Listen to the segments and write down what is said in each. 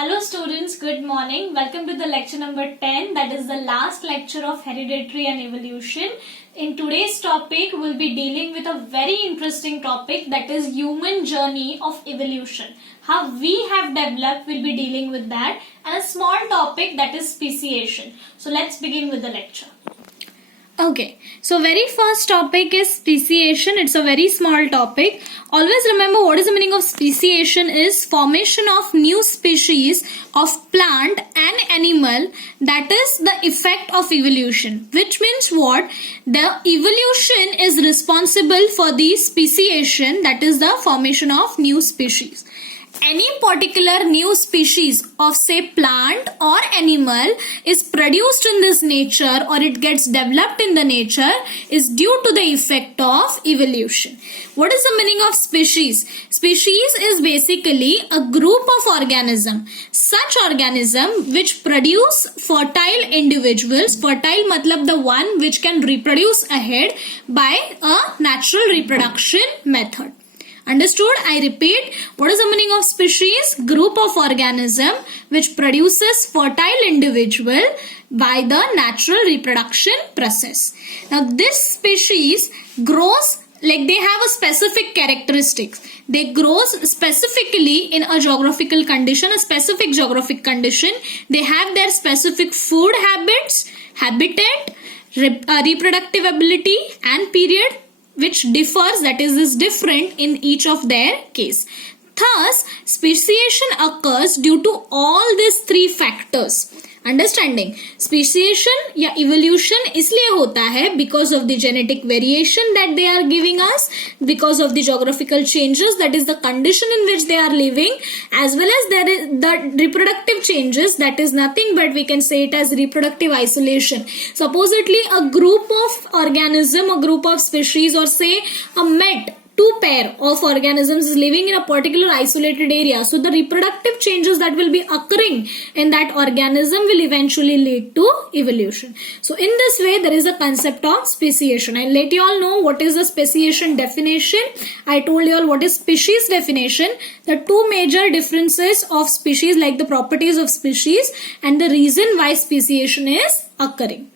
Hello students, good morning. Welcome to the lecture number 10, that is the last lecture of hereditary and evolution. In today's topic, we'll be dealing with a very interesting topic, that is human journey of evolution. How we have developed, we'll be dealing with that, and a small topic, that is speciation. So let's begin with the lecture. Okay, so very first topic is speciation. It's a very small topic. Always remember what is the meaning of speciation is formation of new species of plant and animal, that is the effect of evolution. Which means what? The evolution is responsible for the speciation, that is the formation of new species. Any particular new species of say plant or animal is produced in this nature or it gets developed in the nature is due to the effect of evolution. What is the meaning of species? Species is basically a group of organism. Such organism which produce fertile individuals. Fertile matlab the one which can reproduce ahead by a natural reproduction method. Understood? I repeat, what is the meaning of species? Group of organism which produces fertile individual by the natural reproduction process. Now this species grows like they have a specific characteristics. They grow specifically in a geographical condition, a specific geographic condition. They have their specific food habits, habitat, reproductive ability and period, which differs, that is different in each of their case. Thus, speciation occurs due to all these three factors. Understanding? Speciation या evolution इसलिए होता है because of the genetic variation that they are giving us, because of the geographical changes, that is the condition in which they are living, as well as there is the reproductive changes, that is nothing but we can say it as reproductive isolation. Supposedly a group of organism, a group of species, or say a met, two pair of organisms is living in a particular isolated area. So the reproductive changes that will be occurring in that organism will eventually lead to evolution. So in this way there is a concept of speciation. I'll let you all know what is the speciation definition. I told you all what is species definition. The two major differences of species, like the properties of species and the reason why speciation is occurring.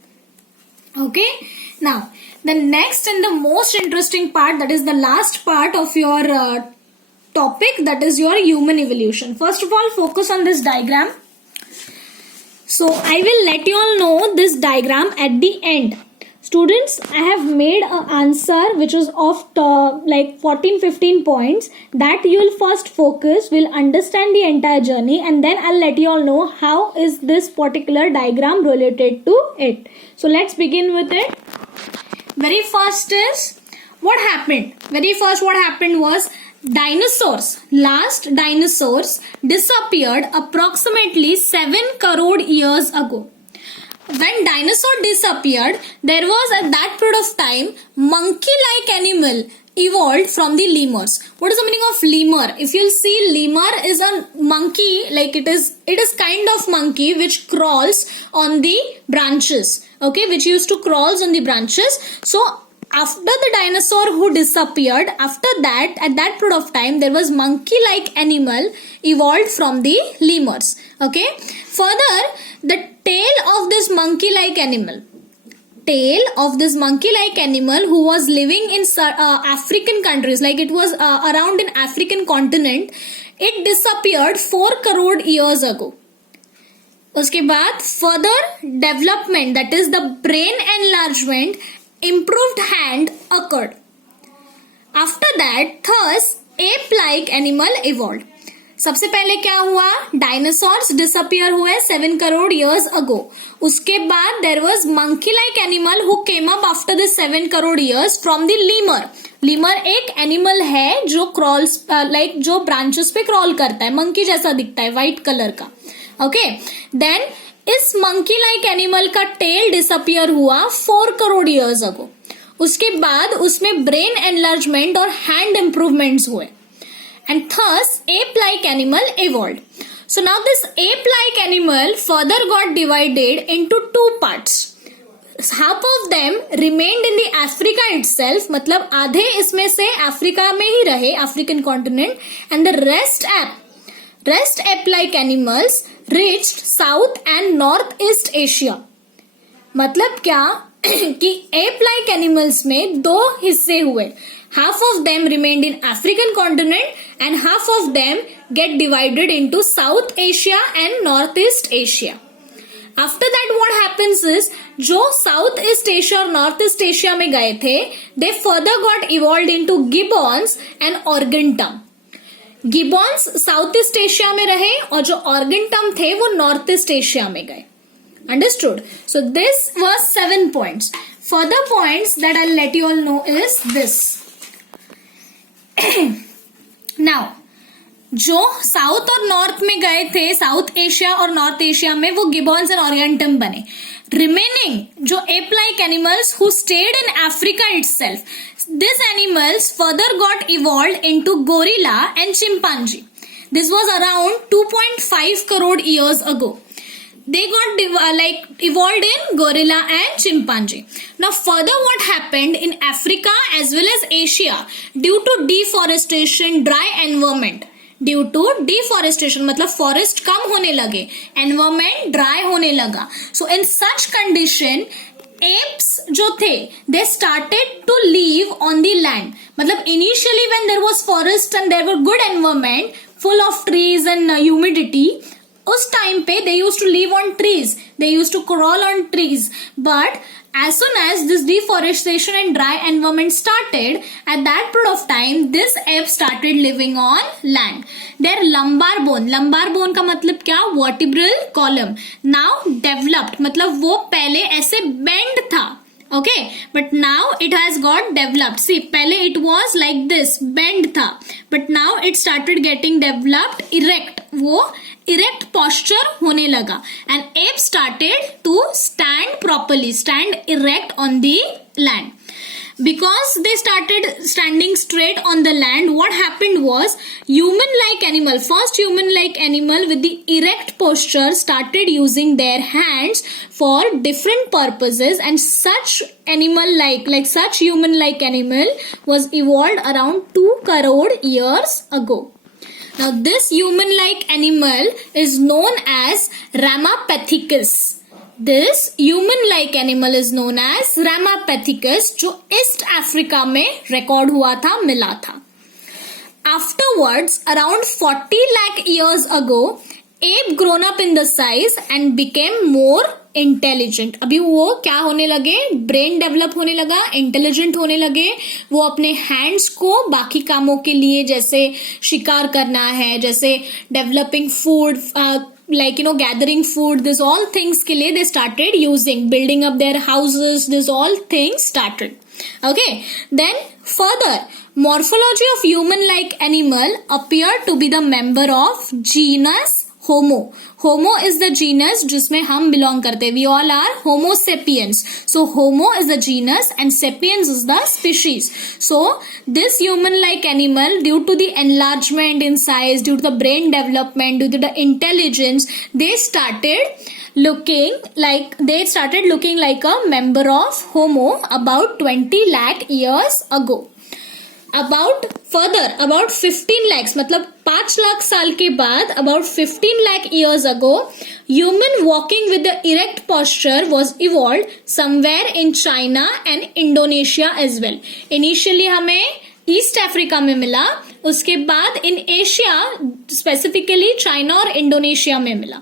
Okay. Now the next and the most interesting part, that is the last part of your topic, that is your human evolution. First of all, focus on this diagram. So I will let you all know this diagram at the end. Students, I have made an answer which is of like 14-15 points that you will first focus, will understand the entire journey, and then I'll let you all know how is this particular diagram related to it. So let's begin with it. Very first is what happened. Very first what happened was dinosaurs. Last dinosaurs disappeared approximately 7 crore years ago. When dinosaur disappeared, there was at that period of time monkey-like animal evolved from the lemurs. What is the meaning of lemur? If you'll see, lemur is a monkey, like it is kind of monkey which crawls on the branches. Okay, which used to crawls on the branches. So after the dinosaur who disappeared, after that, at that period of time, there was monkey-like animal evolved from the lemurs. Okay. Further, the tail of this monkey-like animal who was living in African countries, like it was around in African continent, it disappeared 4 crore years ago. उसके बाद further development, that is the brain enlargement, improved hand occurred. After that, thus ape-like animal evolved. सबसे पहले क्या हुआ? Dinosaurs disappear हुए 7 crore years ago. उसके बाद there was monkey-like animal who came up after this 7 crore years from the lemur. lemur एक animal है जो क्रॉल्स लाइक जो ब्रांचेस पे क्रॉल करता है, मंकी जैसा दिखता है, व्हाइट कलर का. ओके, देन इस मंकी लाइक एनिमल का टेल डिसअपियर हुआ 4 करोड़ years ago. उसके बाद उसमें ब्रेन एनलार्जमेंट और हैंड इंप्रूवमेंट्स हुए. And thus ape-like animal evolved. So now this ape-like animal further got divided into two parts. Half of them remained in the Africa itself, मतलब आधे इसमें से अफ्रीका में ही रहे, African continent, and the Rest ape-like animals reached South and Northeast Asia. मतलब क्या कि ape-like animals में दो हिस्से हुए. Half of them remained in African continent and half of them get divided into South Asia and Northeast Asia. After that what happens is जो South East Asia और Northeast Asia में गए थे they further got evolved into gibbons and organtum. Gibbons South East Asia में रहे और जो organtum थे वो Northeast Asia में गए. Understood? So this was 7 points. Further points that I'll let you all know is this. Now जो south और नॉर्थ में गए थे साउथ एशिया और नॉर्थ एशिया में वो गिबॉन्स एंड ऑर्गेंटम बने. रिमेनिंग जो ape like animals who stayed in Africa itself, this animals further got evolved into gorilla and chimpanzee. This was around 2.5 crore years ago. They got evolved in gorilla and chimpanzee. Now further what happened in Africa as well as Asia due to deforestation, dry environment. Due to deforestation मतलब forest कम होने लगे, environment dry होने लगा. सो इन such condition apes जो थे they started to live on the land. मतलब initially when there was forest and there were good environment full of trees and humidity, उस टाइम पे they used to live on trees, they used to crawl on trees. But as soon as this deforestation and dry environment started, at that period of time this ape started living on land. Their lumbar bone का मतलब क्या, vertebral column now developed. मतलब वो पहले ऐसे bend था, okay, but now it has got developed. See, पहले it was like this bend था, but now it started getting developed erect. वो erect posture होने लगा and ape started to stand properly, stand erect on the land. Because they started standing straight on the land, what happened was first human-like animal with the erect posture started using their hands for different purposes, and such such human-like animal was evolved around 2 crore years ago. Now this human-like animal is known as Ramapithecus. This human-like animal is known as Ramapithecus, जो East Africa में record हुआ था, मिला था. Afterwards, around 40 lakh years ago, ape grown up in the size and became more intelligent. अभी वो क्या होने लगे, ब्रेन डेवलप होने लगा, इंटेलिजेंट होने लगे. वो अपने हैंड्स को बाकी कामों के लिए जैसे शिकार करना है, जैसे developing food, gathering food, this all things के लिए they started using, building up their houses, this all things started. Okay, then further morphology of human like animal appear to be the member of genus Homo. Homo is the genus जिसमें हम belong करते. We all are Homo sapiens. So Homo is the genus and sapiens is the species. So this human-like animal, due to the enlargement in size, due to the brain development, due to the intelligence, they started looking like a member of Homo about 20 lakh years ago. about 15 lakhs मतलब 5 लाख साल के बाद about 15 lakh years ago, human walking with the erect posture was evolved somewhere in China and Indonesia as well. Initially हमें east Africa में मिला, उसके बाद in Asia specifically China और इंडोनेशिया में मिला.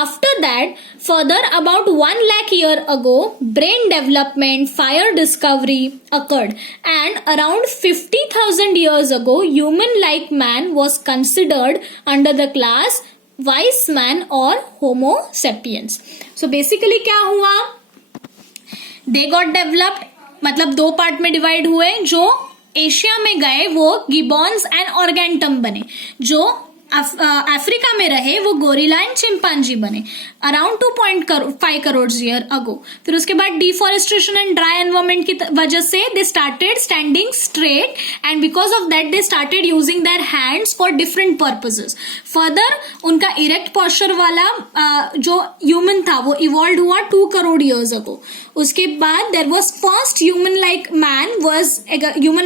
After that, further about 1 lakh year ago, brain development, fire discovery occurred, and around 50,000 years ago, human-like man was considered under the class wise man or Homo sapiens. So basically क्या हुआ? They got developed, मतलब 2 part में divide हुए. जो Asia में गए वो गिबॉन्स and ऑर्गेंटम बने, जो अफ्रीका में रहे वो गोरिल्ला एंड चिंपांजी बने अराउंड 2.5 करोड़ ईयर अगो. फिर उसके बाद डिफॉरेस्टेशन एंड ड्राई एनवायरमेंट की वजह से they started standing straight and because of that they started using their hands for different purposes. Further उनका इरेक्ट पोस्चर वाला जो ह्यूमन था वो इवॉल्व हुआ 2 करोड़ ईयर्स अगो. उसके बाद there was first human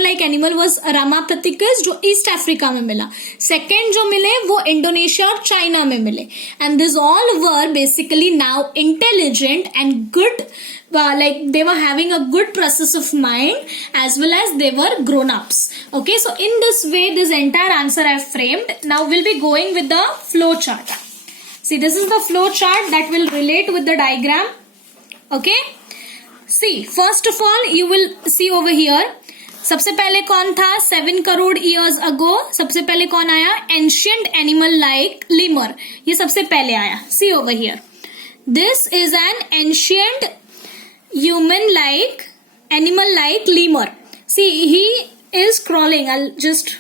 like animal was Ramapithecus जो East Africa में मिला. सेकेंड जो मिले वो इंडोनेशिया और चाइना में मिले. And this all were basically now intelligent and good, like they were having a good process of mind as well as they were grown ups. Okay, so in this way this entire answer I have framed. Now we'll be going with the flow chart. See, this is the flow chart that will relate with the diagram. Okay, see, first of all you will see over here, सबसे पहले कौन था? 7 crore years ago सबसे पहले कौन आया? Ancient animal like lemur. ये सबसे पहले आया. See over here, this is an ancient human like animal like lemur. See, he is crawling. I'll just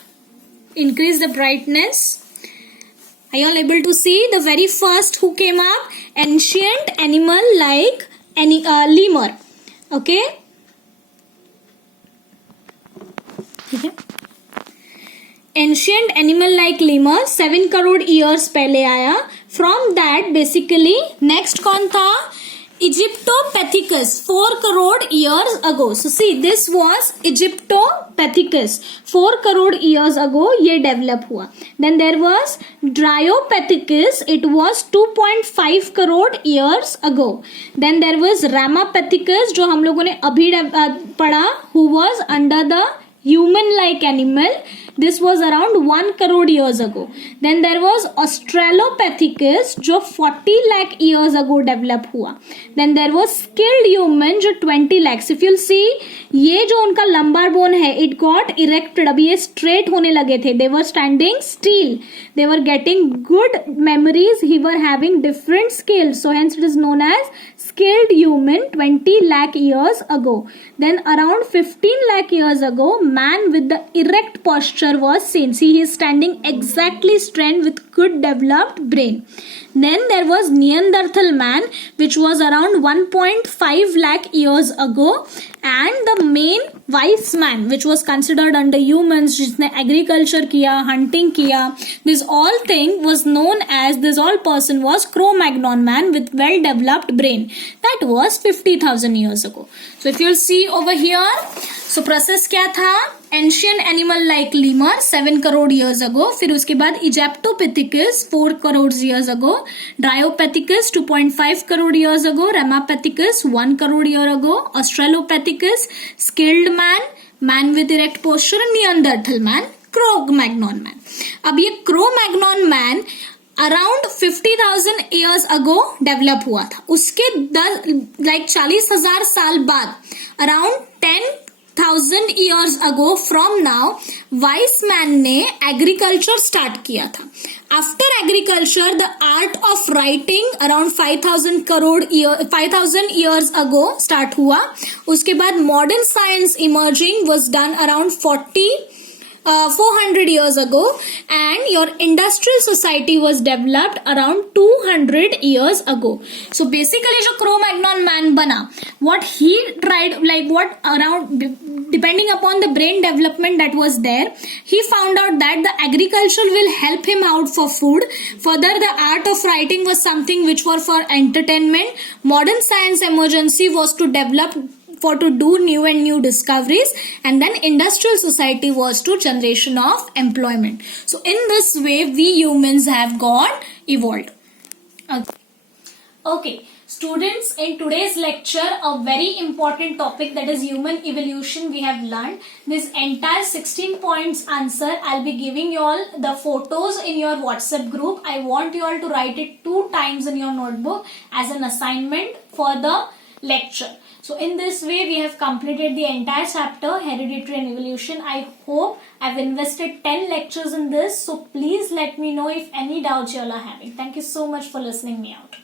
increase the brightness. Are you all able to see? The very first who came up, ancient animal like lemur. Okay, ancient animal like lemur 7 crore years पहले आया. From that basically next कौन था? Egyptopithecus 4 crore years ago. So see, this was Egyptopithecus 4 crore years ago ये develop हुआ. Then there was Dryopithecus, it was 2.5 crore years ago. Then there was Ramapithecus जो हम लोगों ने अभी पढ़ा, who was under the human like animal. This was around 1 crore years ago. Then there was Australopithecus जो 40 lakh years ago develop हुआ. Then there was skilled human जो 20 lakhs. If you'll see, ये जो उनका lumbar bone है, it got erected. अभी ये straight होने लगे थे. They were standing still. They were getting good memories. He were having different skills. So hence it is known as skilled human 20 lakh years ago. Then around 15 lakh years ago, man with the erect posture was seen. See, he is standing exactly straight with good developed brain. Then there was Neanderthal man, which was around 1.5 lakh years ago, and the main wise man, which was considered under humans, जिसने agriculture किया, hunting किया, this all thing was known as, this all person was Cro-Magnon man with well developed brain. That was 50,000 years ago. So if you'll see over here, so process क्या था? Ancient animal like lemur 7 crore years ago. फिर उसके बाद Egyptopithecus 4 crore years ago, Dryopithecus 2.5 crore years ago, Ramapithecus 1 crore year ago, Australopithecus skilled man, man with erect posture, Neanderthal man, Cro-Magnon man. अब ये Cro-Magnon man around 50,000 years ago develop हुआ था. उसके 40,000 साल बाद around 10,000 years ago from now vice man ने agriculture start किया था. After agriculture the art of writing around 5,000 years ago start हुआ. उसके बाद modern science emerging was done around 400 years ago, and your industrial society was developed around 200 years ago. So basically जो Cro-Magnon man बना, what he tried, like what around, depending upon the brain development that was there, he found out that the agriculture will help him out for food. Further, the art of writing was something which were for entertainment. Modern science emergency was to develop to do new and new discoveries, and then industrial society was to generation of employment. So in this way we humans have got evolved. Okay, students, in today's lecture a very important topic, that is human evolution, we have learned. This entire 16 points answer I'll be giving you all the photos in your WhatsApp group. I want you all to write it 2 times in your notebook as an assignment for the lecture. So in this way we have completed the entire chapter, hereditary and evolution. I hope I've invested 10 lectures in this. So please let me know if any doubts you all are having. Thank you so much for listening me out.